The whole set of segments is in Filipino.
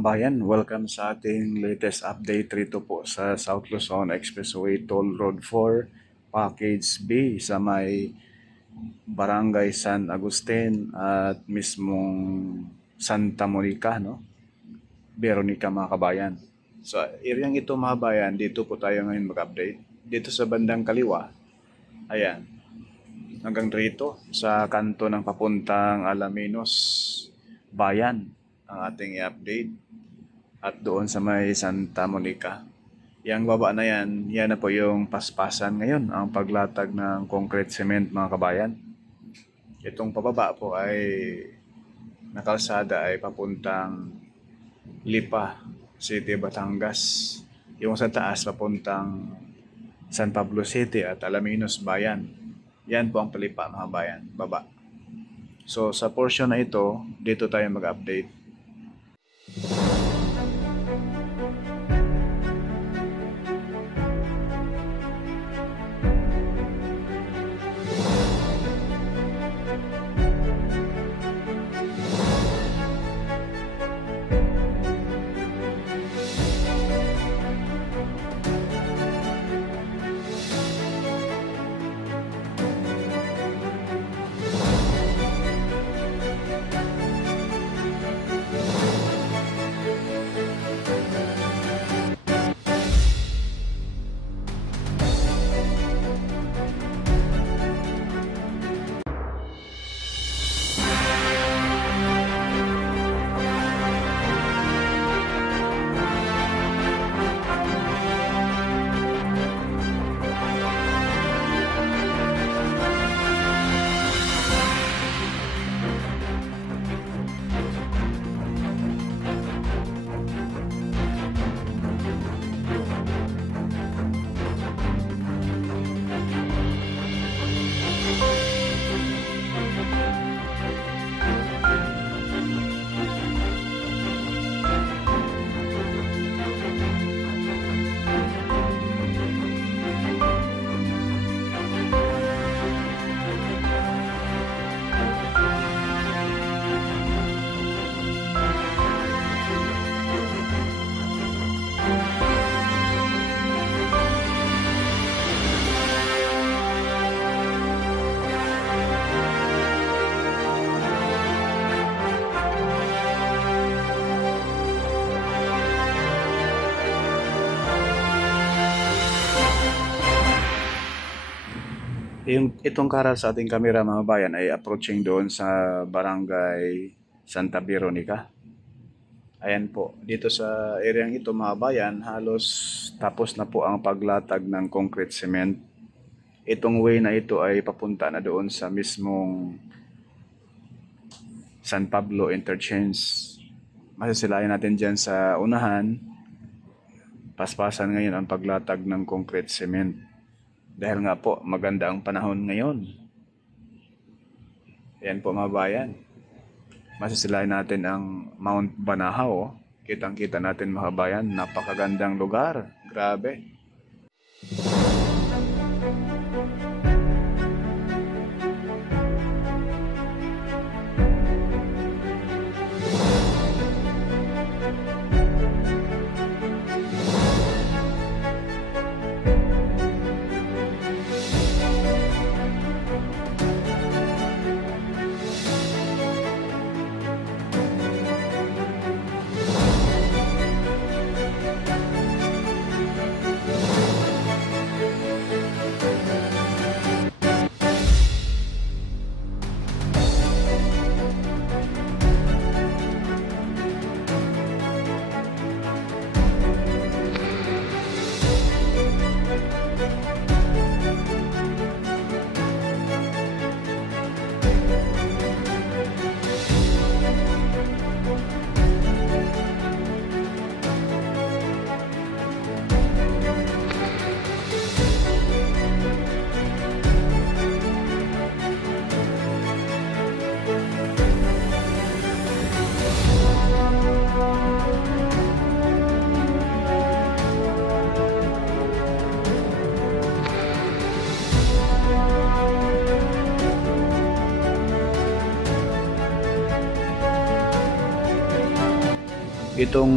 kabayan, welcome sa ating latest update rito po sa South Luzon Expressway Toll Road 4 Package B sa may Barangay San Agustin at mismong Santa Monica, no? Veronica mga kabayan. So, areang ito mga kabayan, dito po tayo ngayon mag-update. Dito sa bandang kaliwa, ayan, hanggang rito sa kanto ng papuntang Alaminos Bayan ang ating i-update at doon sa may Santa Monica. Yang baba na yan na po yung paspasan ngayon, ang paglatag ng concrete cement mga kabayan. Itong pababa po ay nakalsada ay papuntang Lipa City, Batangas. Yung sa taas papuntang San Pablo City at Alaminos Bayan. Yan po ang palipa mga bayan, baba. So sa portion na ito, dito tayo mag-update. Itong karal sa ating kamera mga bayan ay approaching doon sa barangay Santa Veronica. Ayan po, dito sa areang ito mga bayan, halos tapos na po ang paglatag ng concrete cement. Itong way na ito ay papunta na doon sa mismong San Pablo Interchange. Masasilayan natin dyan sa unahan, paspasan ngayon ang paglatag ng concrete cement. Dahil nga po, maganda ang panahon ngayon. Ayan po mga bayan. Masasilayan natin ang Mount Banahaw. Kitang-kita natin mga bayan. Napakagandang lugar. Grabe. Itong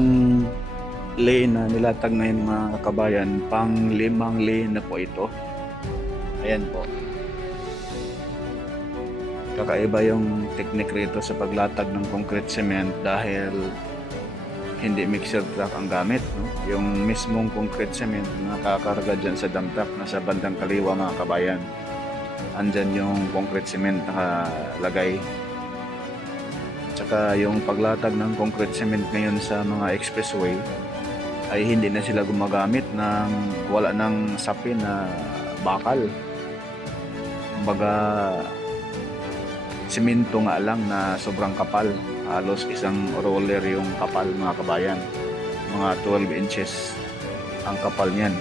lane na nilatag ngayon mga kabayan, pang 5 lane na po ito. Ayan po. Kakaiba yung technique rito sa paglatag ng concrete cement dahil hindi mixer truck ang gamit, no? Yung mismong concrete cement nakakarga dyan sa dump truck na sa bandang kaliwa mga kabayan. Andyan yung concrete cement nakalagay. Tsaka yung paglatag ng concrete cement ngayon sa mga expressway ay hindi na sila gumagamit ng wala ng sapin na bakal. Kumbaga simento nga lang na sobrang kapal. Halos isang roller yung kapal mga kabayan. Mga 12 inches ang kapal niyan.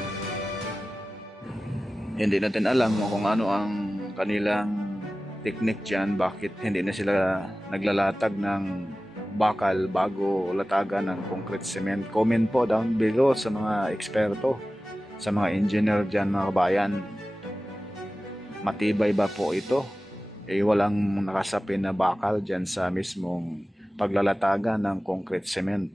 Hindi natin alam kung ano ang kanilang technique dyan, bakit hindi na sila naglalatag ng bakal bago latagan ng concrete cement. Comment po down below sa mga eksperto, sa mga engineer dyan mga kabayan. Matibay ba po ito? Walang nakasapin na bakal dyan sa mismong paglalatagan ng concrete cement.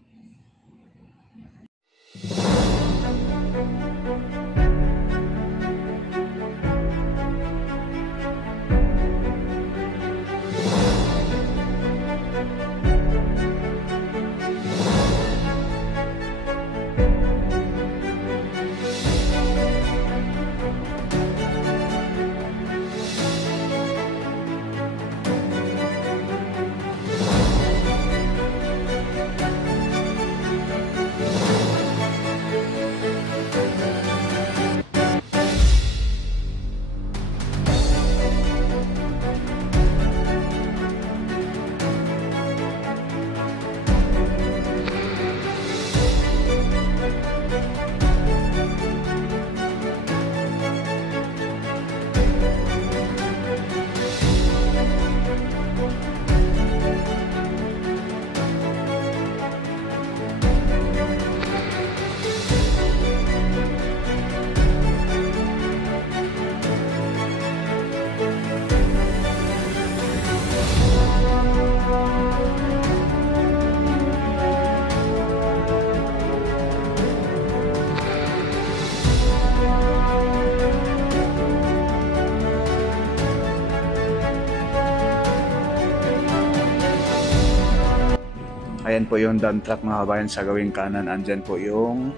Ayan po yung dump truck mga kabayan sa gawing kanan. Andyan po yung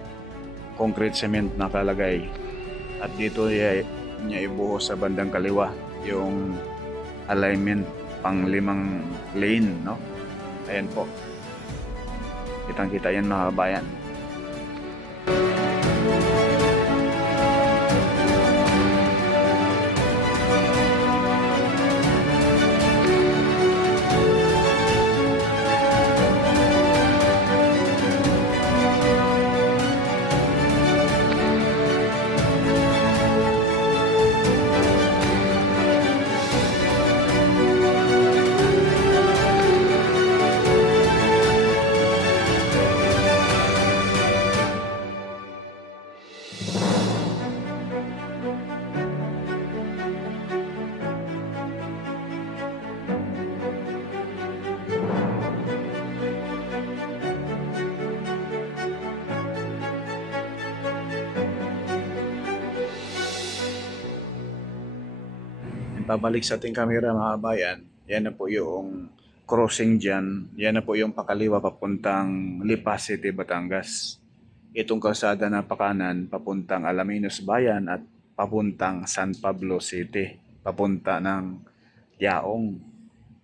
concrete cement nakalagay. At dito niya ibuhos sa bandang kaliwa yung alignment pang 5 lane, no? Ayan po. Kitang-kita yan mga kabayan. Babalik sa ating camera mga kabayan, yan na po yung crossing dyan, yan na po yung pakaliwa papuntang Lipa City, Batangas. Itong kalsada na pakanan papuntang Alaminos Bayan at papuntang San Pablo City, papunta ng Yaong,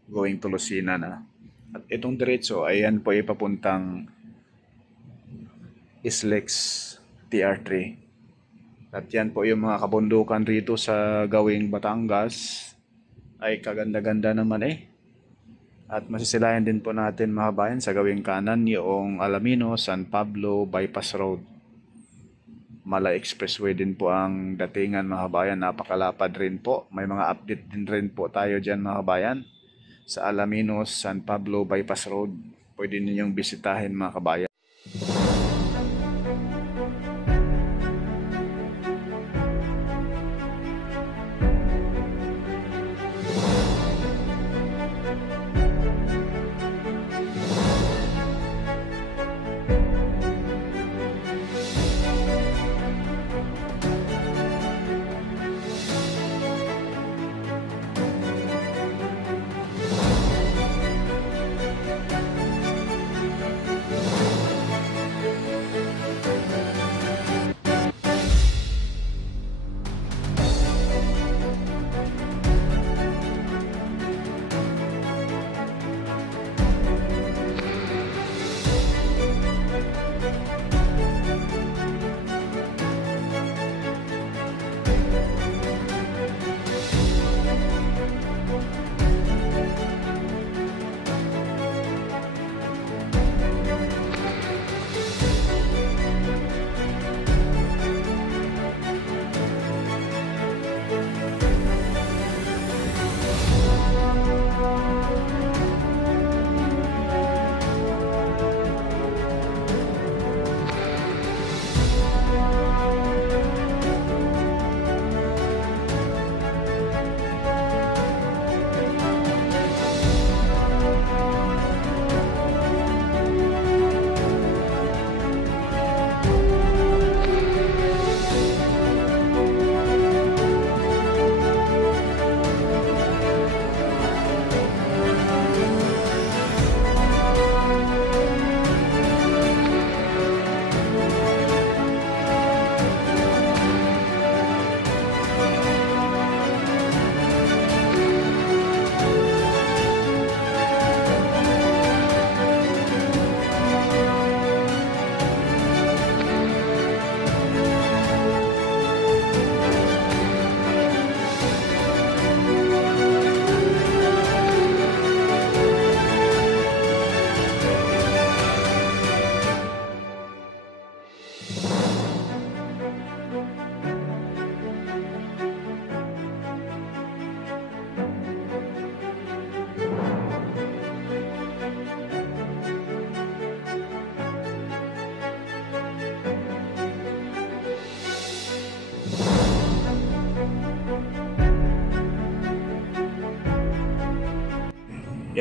going to Lucena na. At itong diretso ay yan po ay papuntang Islex TR3. At yan po yung mga kabundukan rito sa gawing Batangas. Ay kaganda-ganda naman eh. At masisilayan din po natin mga kabayan sa gawing kanan yung Alaminos, San Pablo, Bypass Road. Mala Expressway din po ang datingan mga kabayan. Napakalapad rin po. May mga update din rin po tayo dyan mga kabayan. Sa Alaminos, San Pablo, Bypass Road. Pwede ninyong bisitahin mga kabayan.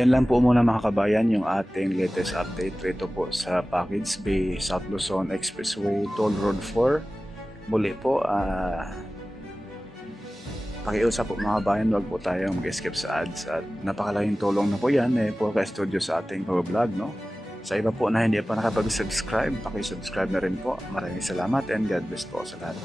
yan lang po muna mga kabayan yung ating latest update rito po sa Package Bay, South Luzon Expressway, Toll Road 4. Muli po, pakiusap po mga kabayan, wag po tayong mag-skip sa ads at napakalaking tulong na po yan po ka-studio sa ating pag-vlog, no? Sa iba po na hindi pa nakapag-subscribe, paki-subscribe na rin po. Maraming salamat and God bless po sa lahat.